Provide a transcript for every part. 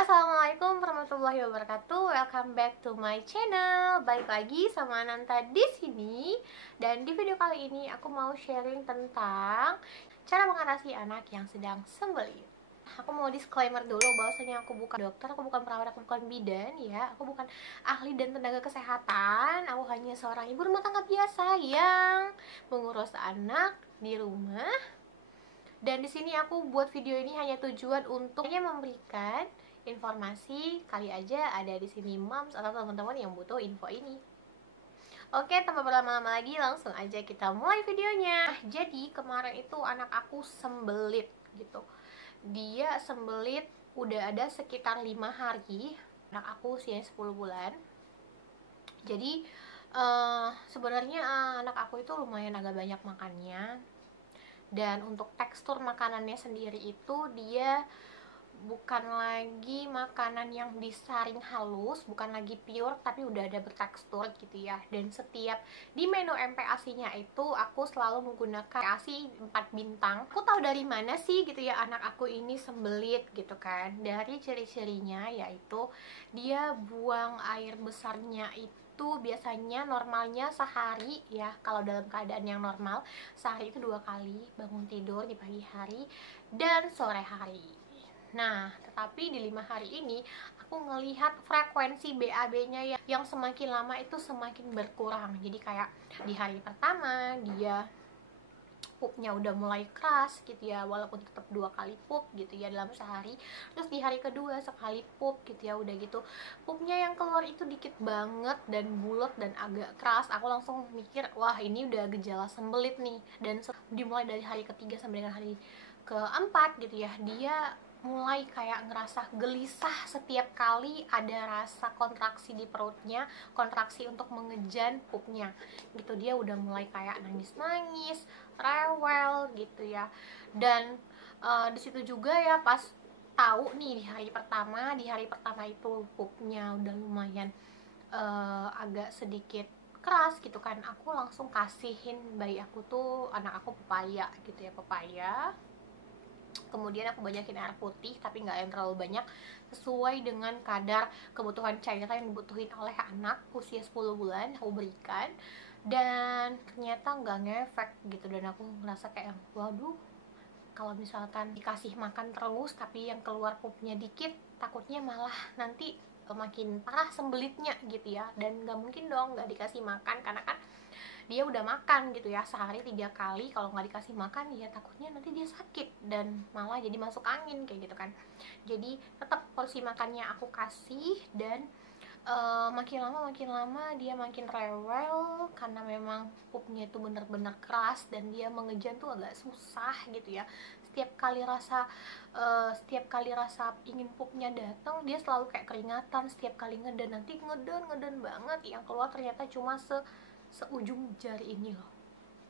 Assalamualaikum warahmatullahi wabarakatuh. Welcome back to my channel. Balik lagi sama Nanta di sini. Dan di video kali ini aku mau sharing tentang cara mengatasi anak yang sedang sembelit. Aku mau disclaimer dulu bahwasanya aku bukan dokter, aku bukan perawat, aku bukan bidan ya. Aku bukan ahli dan tenaga kesehatan. Aku hanya seorang ibu rumah tangga biasa yang mengurus anak di rumah. Dan di sini aku buat video ini hanya tujuan untuk hanya memberikan informasi, kali aja ada di sini moms atau teman-teman yang butuh info ini. Oke, tanpa berlama-lama lagi langsung aja kita mulai videonya. Jadi kemarin itu anak aku sembelit gitu. Dia sembelit udah ada sekitar 5 hari. Anak aku usianya 10 bulan. Jadi sebenarnya anak aku itu lumayan agak banyak makannya. Dan untuk tekstur makanannya sendiri itu dia bukan lagi makanan yang disaring halus, bukan lagi pure, tapi udah ada bertekstur gitu ya. Dan setiap di menu MPASI-nya itu aku selalu menggunakan MPASI 4 bintang. Aku tahu dari mana sih gitu ya anak aku ini sembelit gitu kan. Dari ciri-cirinya yaitu dia buang air besarnya itu biasanya normalnya sehari ya, kalau dalam keadaan yang normal sehari itu 2 kali, bangun tidur di pagi hari dan sore hari. Nah, tetapi di 5 hari ini aku ngelihat frekuensi BAB-nya yang semakin lama itu semakin berkurang. Jadi kayak di hari pertama dia pupnya udah mulai keras gitu ya, walaupun tetap 2 kali pup gitu ya dalam sehari. Terus di hari kedua sekali pup gitu ya, udah gitu pupnya yang keluar itu dikit banget dan bulat dan agak keras. Aku langsung mikir, wah ini udah gejala sembelit nih. Dan dimulai dari hari ketiga sampai dengan hari keempat gitu ya, dia mulai kayak ngerasa gelisah setiap kali ada rasa kontraksi di perutnya, kontraksi untuk mengejan pupnya gitu. Dia udah mulai kayak nangis-nangis, rewel gitu ya. Dan di situ juga ya pas tahu nih di hari pertama itu pupnya udah lumayan agak sedikit keras gitu kan, aku langsung kasihin bayi aku tuh, anak aku pepaya gitu ya, pepaya. Kemudian aku banyakin air putih, tapi nggak yang terlalu banyak, sesuai dengan kadar kebutuhan cairan yang dibutuhin oleh anak usia 10 bulan aku berikan. Dan ternyata nggak ngefek gitu. Dan aku ngerasa kayak, waduh, kalau misalkan dikasih makan terus tapi yang keluar pupnya dikit, takutnya malah nanti makin parah sembelitnya gitu ya. Dan nggak mungkin dong nggak dikasih makan, karena kan dia udah makan gitu ya sehari 3 kali. Kalau nggak dikasih makan ya takutnya nanti dia sakit dan malah jadi masuk angin kayak gitu kan. Jadi tetap porsi makannya aku kasih. Dan makin lama dia makin rewel karena memang pupnya itu bener-bener keras dan dia mengejan tuh agak susah gitu ya. Setiap kali rasa ingin pupnya datang, dia selalu kayak keringatan setiap kali ngeden. Nanti ngeden banget, yang keluar ternyata cuma seujung jari ini loh,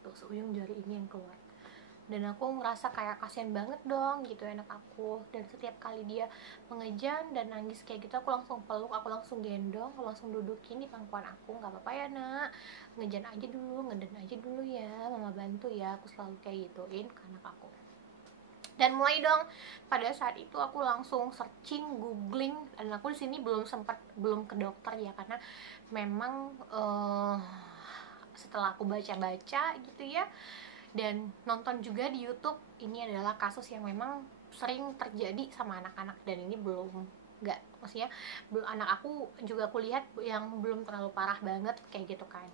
tuh seujung jari ini yang keluar. Dan aku ngerasa kayak kasihan banget dong gitu anak aku. Dan setiap kali dia mengejan dan nangis kayak gitu, aku langsung peluk, aku langsung gendong, aku langsung dudukin di pangkuan aku. Nggak apa-apa ya nak, ngejan aja dulu, ngeden aja dulu ya, mama bantu ya. Aku selalu kayak gituin ke anak aku. Dan mulai dong, pada saat itu aku langsung searching, googling. Dan aku di sini belum ke dokter ya, karena memang setelah aku baca-baca gitu ya dan nonton juga di YouTube, ini adalah kasus yang memang sering terjadi sama anak-anak. Dan ini maksudnya belum, anak aku juga aku lihat yang belum terlalu parah banget kayak gitu kan.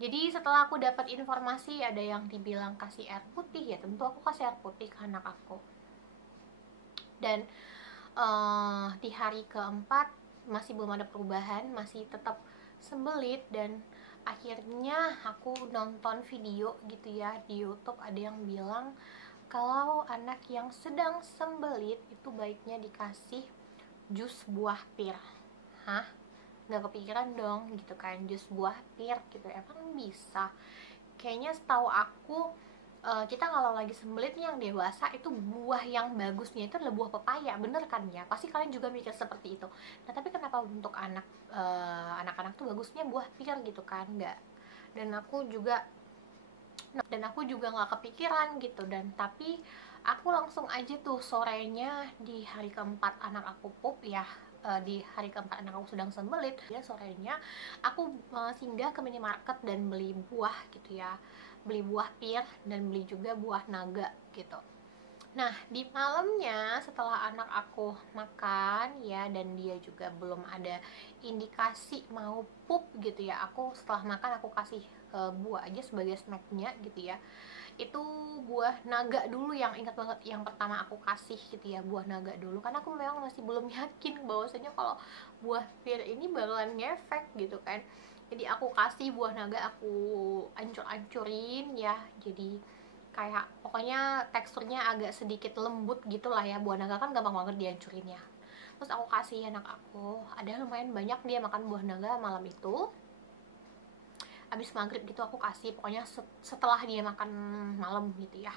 Jadi setelah aku dapat informasi ada yang dibilang kasih air putih, ya tentu aku kasih air putih ke anak aku. Dan di hari keempat masih belum ada perubahan, masih tetap sembelit. Dan akhirnya aku nonton video gitu ya di YouTube, ada yang bilang kalau anak yang sedang sembelit itu baiknya dikasih jus buah pir. Hah? Nggak kepikiran dong gitu kan, jus buah pir gitu, emang bisa? Kayaknya setahu aku kita kalau lagi sembelit nih yang dewasa itu buah yang bagusnya itu adalah buah pepaya, bener kan ya? Pasti kalian juga mikir seperti itu. Nah tapi kenapa untuk anak-anak tuh bagusnya buah pir gitu kan? Nggak. Dan aku juga nggak kepikiran gitu. Dan tapi aku langsung aja tuh sorenya di hari keempat anak aku pup ya, di hari keempat anak aku sedang sembelit ya, sorenya aku singgah ke minimarket dan beli buah gitu ya, beli buah pir dan beli juga buah naga gitu. Nah, di malamnya setelah anak aku makan ya, dan dia juga belum ada indikasi mau pup gitu ya, aku setelah makan aku kasih buah aja sebagai snacknya gitu ya. Itu buah naga dulu yang ingat banget, yang pertama aku kasih gitu ya, buah naga dulu, karena aku memang masih belum yakin bahwasanya kalau buah pir ini bakalan ngefek gitu kan. Jadi aku kasih buah naga, aku ancur-ancurin ya, jadi kayak pokoknya teksturnya agak sedikit lembut gitulah ya, buah naga kan gampang banget dihancurin ya. Terus aku kasih anak aku, ada lumayan banyak dia makan buah naga malam itu. Abis maghrib gitu aku kasih, pokoknya setelah dia makan malam gitu ya,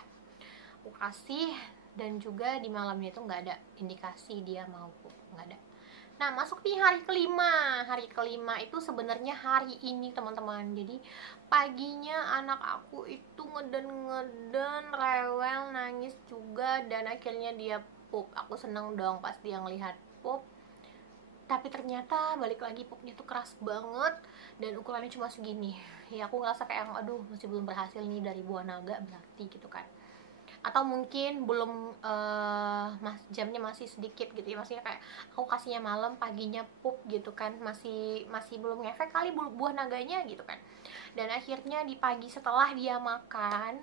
aku kasih. Dan juga di malamnya itu nggak ada indikasi dia mau pup, nggak ada. Nah, masuk nih hari kelima. Hari kelima itu sebenarnya hari ini teman-teman. Jadi paginya anak aku itu ngeden-ngeden, rewel, nangis juga, dan akhirnya dia pup. Aku seneng dong pas dia ngelihat pup. Tapi ternyata balik lagi pupnya tuh keras banget dan ukurannya cuma segini. Ya aku ngerasa kayak aduh masih belum berhasil nih dari buah naga berarti gitu kan. Atau mungkin belum jamnya masih sedikit gitu ya, maksudnya kayak aku kasihnya malam, paginya pup gitu kan, masih belum ngefek kali buah naganya gitu kan. Dan akhirnya di pagi setelah dia makan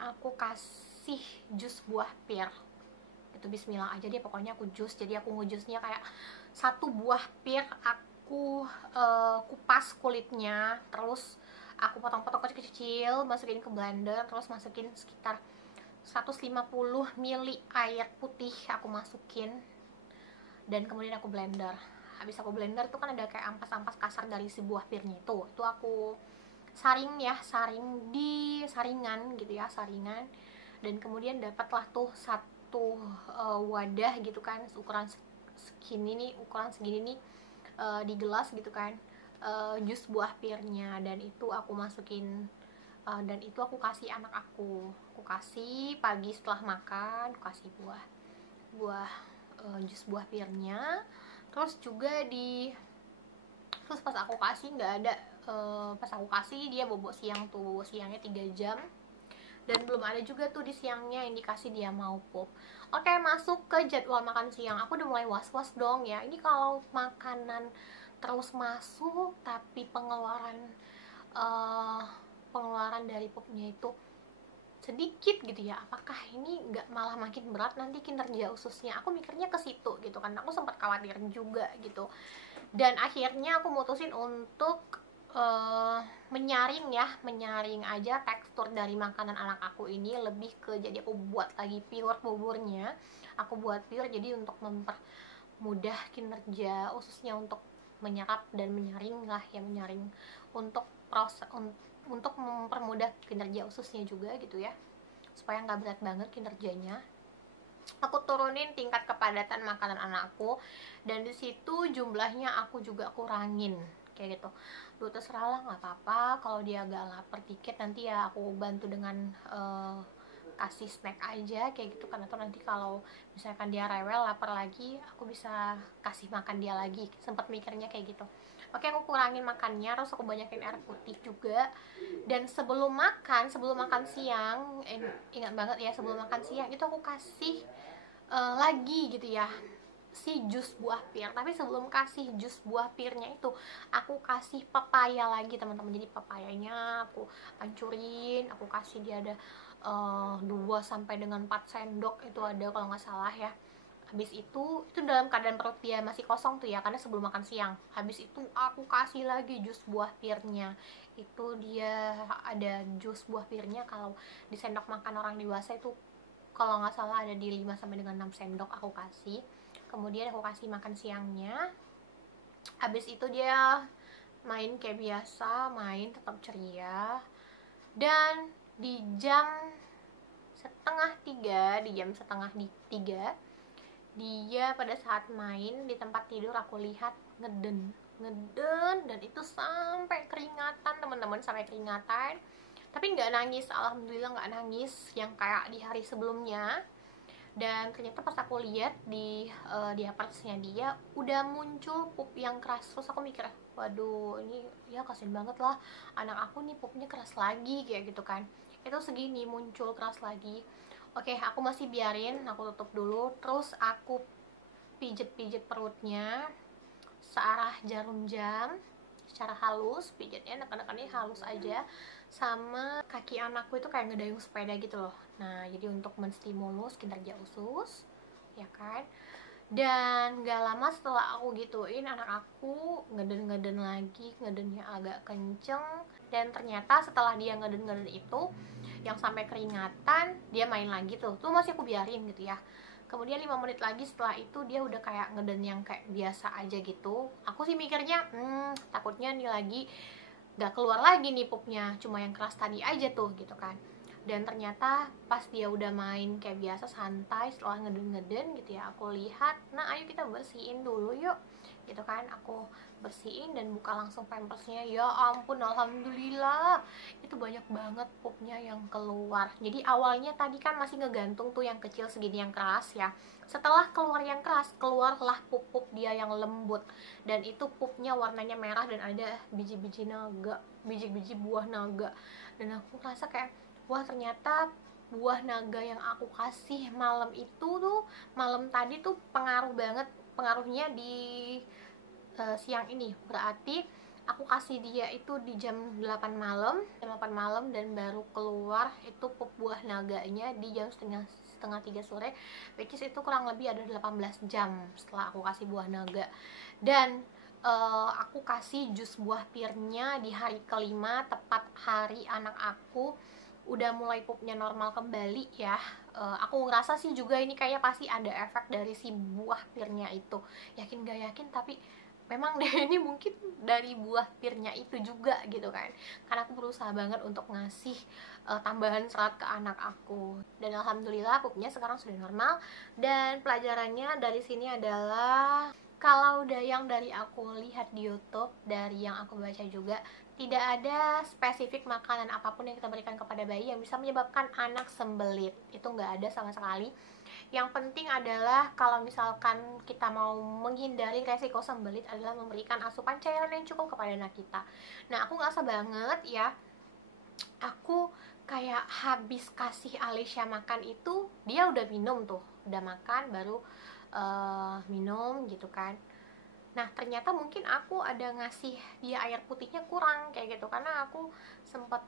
aku kasih jus buah pir itu. Bismillah aja dia pokoknya aku jus. Jadi aku ngejusnya kayak satu buah pir aku kupas kulitnya, terus aku potong-potong kecil-kecil, masukin ke blender, terus masukin sekitar 150 ml air putih aku masukin, dan kemudian aku blender. Habis aku blender tuh kan ada kayak ampas-ampas kasar dari si buah pirnya itu aku saring ya, saring di saringan gitu ya, saringan. Dan kemudian dapatlah tuh satu wadah gitu kan, ukuran segini nih, di gelas gitu kan, jus buah pirnya. Dan itu aku masukin, dan itu aku kasih anak aku kasih pagi setelah makan, aku kasih buah jus buah pirnya. Terus juga terus pas aku kasih nggak ada, pas aku kasih dia bobo siang tuh, bobo siangnya 3 jam, dan belum ada juga tuh di siangnya indikasi dia mau pup. Oke, masuk ke jadwal makan siang. Aku udah mulai was-was dong ya, ini kalau makanan terus masuk tapi uh, pengeluaran dari pupnya itu sedikit gitu ya, apakah ini nggak malah makin berat nanti kinerja ususnya? Aku mikirnya ke situ gitu kan, aku sempat khawatir juga gitu. Dan akhirnya aku mutusin untuk menyaring aja tekstur dari makanan anak aku ini, lebih ke jadi aku buat lagi pure buburnya. Aku buat pure jadi untuk mempermudah kinerja ususnya untuk menyerap dan menyaring lah ya, menyaring untuk proses untuk mempermudah kinerja ususnya juga gitu ya, supaya nggak berat banget kinerjanya. Aku turunin tingkat kepadatan makanan anakku, dan di situ jumlahnya aku juga kurangin kayak gitu. Duh, terserah lah, nggak apa-apa kalau dia agak lapar dikit, nanti ya aku bantu dengan kasih snack aja kayak gitu kan. Atau nanti kalau misalkan dia rewel lapar lagi, aku bisa kasih makan dia lagi, sempat mikirnya kayak gitu. Oke, aku kurangin makannya, terus aku banyakin air putih juga. Dan sebelum makan siang, ingat banget ya, sebelum makan siang itu aku kasih lagi gitu ya si jus buah pir. Tapi sebelum kasih jus buah pirnya itu aku kasih papaya lagi teman-teman. Jadi papayanya aku hancurin, aku kasih dia ada 2 sampai dengan 4 sendok itu ada kalau nggak salah ya. Habis itu dalam keadaan perut dia masih kosong tuh ya, karena sebelum makan siang. Habis itu aku kasih lagi jus buah pirnya. Itu dia ada jus buah pirnya, kalau di sendok makan orang dewasa itu kalau nggak salah ada di 5 sampai dengan 6 sendok aku kasih. Kemudian aku kasih makan siangnya. Habis itu dia main kayak biasa, main tetap ceria. Dan di jam setengah tiga dia pada saat main di tempat tidur aku lihat ngeden, dan itu sampai keringatan teman-teman, sampai keringatan. tapi nggak nangis, alhamdulillah nggak nangis yang kayak di hari sebelumnya. Dan ternyata pas aku lihat di apartemennya dia udah muncul pup yang keras. Terus aku mikir, waduh ini ya kasian banget lah, anak aku nih pupnya keras lagi kayak gitu kan. Itu segini muncul keras lagi. Oke, aku masih biarin, aku tutup dulu. Terus aku pijet-pijet perutnya searah jarum jam secara halus, pijatnya anak-anak halus aja. Sama kaki anakku itu kayak ngedayung sepeda gitu loh. Nah, jadi untuk menstimulus kinerja usus, ya kan. Dan gak lama setelah aku gituin, anak aku ngeden-ngeden lagi, ngedennya agak kenceng. Dan ternyata setelah dia ngeden-ngeden itu, yang sampai keringatan, dia main lagi tuh masih aku biarin gitu ya. Kemudian 5 menit lagi setelah itu dia udah kayak ngeden yang kayak biasa aja gitu. Aku sih mikirnya, takutnya nih lagi gak keluar lagi nih pupnya, cuma yang keras tadi aja tuh gitu kan. Dan ternyata pas dia udah main kayak biasa santai setelah ngeden-ngeden gitu ya, aku lihat, nah ayo kita bersihin dulu yuk gitu kan. Aku bersihin dan buka langsung pampersnya. Ya ampun, alhamdulillah itu banyak banget pupnya yang keluar. Jadi awalnya tadi kan masih ngegantung tuh yang kecil segini yang keras ya. Setelah keluar yang keras, keluarlah pup-pup dia yang lembut. Dan itu pupnya warnanya merah dan ada biji-biji naga, biji-biji buah naga. Dan aku rasa kayak, wah ternyata buah naga yang aku kasih malam itu tuh, malam tadi tuh pengaruh banget. Pengaruhnya di siang ini. Berarti aku kasih dia itu di jam 8 malam, dan baru keluar itu pup buah naganya di jam setengah 3 sore, which is itu kurang lebih ada 18 jam setelah aku kasih buah naga. Dan aku kasih jus buah pirnya di hari kelima, tepat hari anak aku udah mulai pupnya normal kembali ya. Aku ngerasa sih juga ini kayaknya pasti ada efek dari si buah pirnya itu. Yakin gak yakin, tapi memang deh ini mungkin dari buah pirnya itu juga gitu kan. Karena aku berusaha banget untuk ngasih tambahan serat ke anak aku. Dan alhamdulillah pupnya sekarang sudah normal. Dan pelajarannya dari sini adalah, kalau yang dari aku lihat di YouTube, dari yang aku baca juga, tidak ada spesifik makanan apapun yang kita berikan kepada bayi yang bisa menyebabkan anak sembelit. Itu nggak ada sama sekali. Yang penting adalah kalau misalkan kita mau menghindari resiko sembelit adalah memberikan asupan cairan yang cukup kepada anak kita. Nah, aku ngerasa banget ya, aku kayak habis kasih Alicia makan itu, dia udah minum tuh, udah makan baru minum gitu kan. Nah ternyata mungkin aku ada ngasih dia air putihnya kurang kayak gitu, karena aku sempat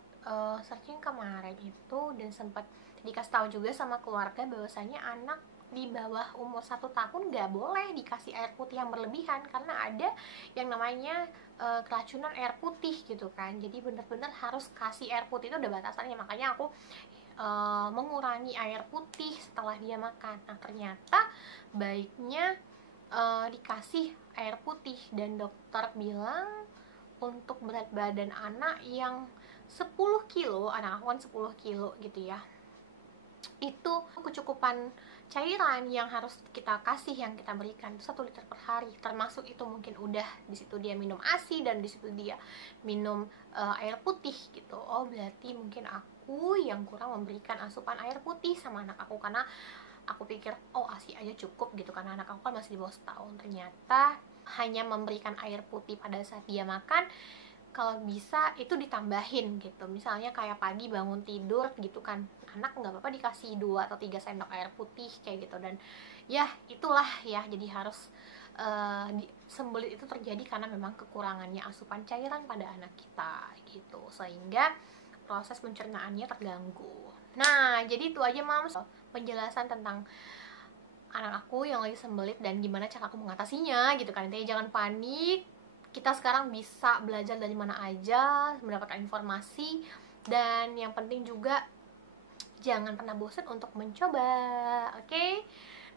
searching kemarin itu dan sempat dikasih tahu juga sama keluarga bahwasanya anak di bawah umur 1 tahun nggak boleh dikasih air putih yang berlebihan, karena ada yang namanya keracunan air putih gitu kan. Jadi bener-bener harus kasih air putih, itu udah batasannya. Makanya aku mengurangi air putih setelah dia makan. Nah ternyata baiknya dikasih air putih, dan dokter bilang untuk berat badan anak yang 10 kilo, anak aku kan 10 kilo gitu ya, itu kecukupan cairan yang harus kita kasih, yang kita berikan itu 1 liter per hari. Termasuk itu mungkin udah di situ dia minum ASI dan di situ dia minum air putih gitu. Oh berarti mungkin aku yang kurang memberikan asupan air putih sama anak aku, karena aku pikir oh ASI aja cukup gitu, karena anak aku kan masih di bawah setahun. Ternyata hanya memberikan air putih pada saat dia makan, kalau bisa itu ditambahin gitu. Misalnya kayak pagi bangun tidur gitu kan, anak nggak apa-apa dikasih 2 atau 3 sendok air putih kayak gitu. Dan ya itulah ya, jadi harus sembelit itu terjadi karena memang kekurangannya asupan cairan pada anak kita gitu, sehingga proses pencernaannya terganggu. Nah jadi itu aja mams penjelasan tentang anak aku yang lagi sembelit dan gimana cara aku mengatasinya gitu kan. Intinya jangan panik, kita sekarang bisa belajar dari mana aja, mendapatkan informasi, dan yang penting juga jangan pernah bosan untuk mencoba, oke?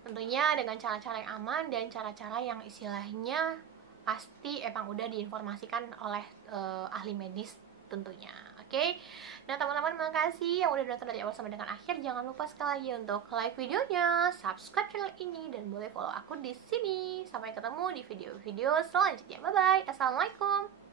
Tentunya dengan cara-cara yang aman dan cara-cara yang istilahnya pasti emang udah diinformasikan oleh ahli medis tentunya, oke? Nah teman-teman, makasih yang udah nonton dari awal sampai dengan akhir. Jangan lupa sekali lagi untuk like videonya, subscribe channel ini, dan boleh follow aku di sini. Sampai ketemu di video-video selanjutnya. Bye bye. Assalamualaikum.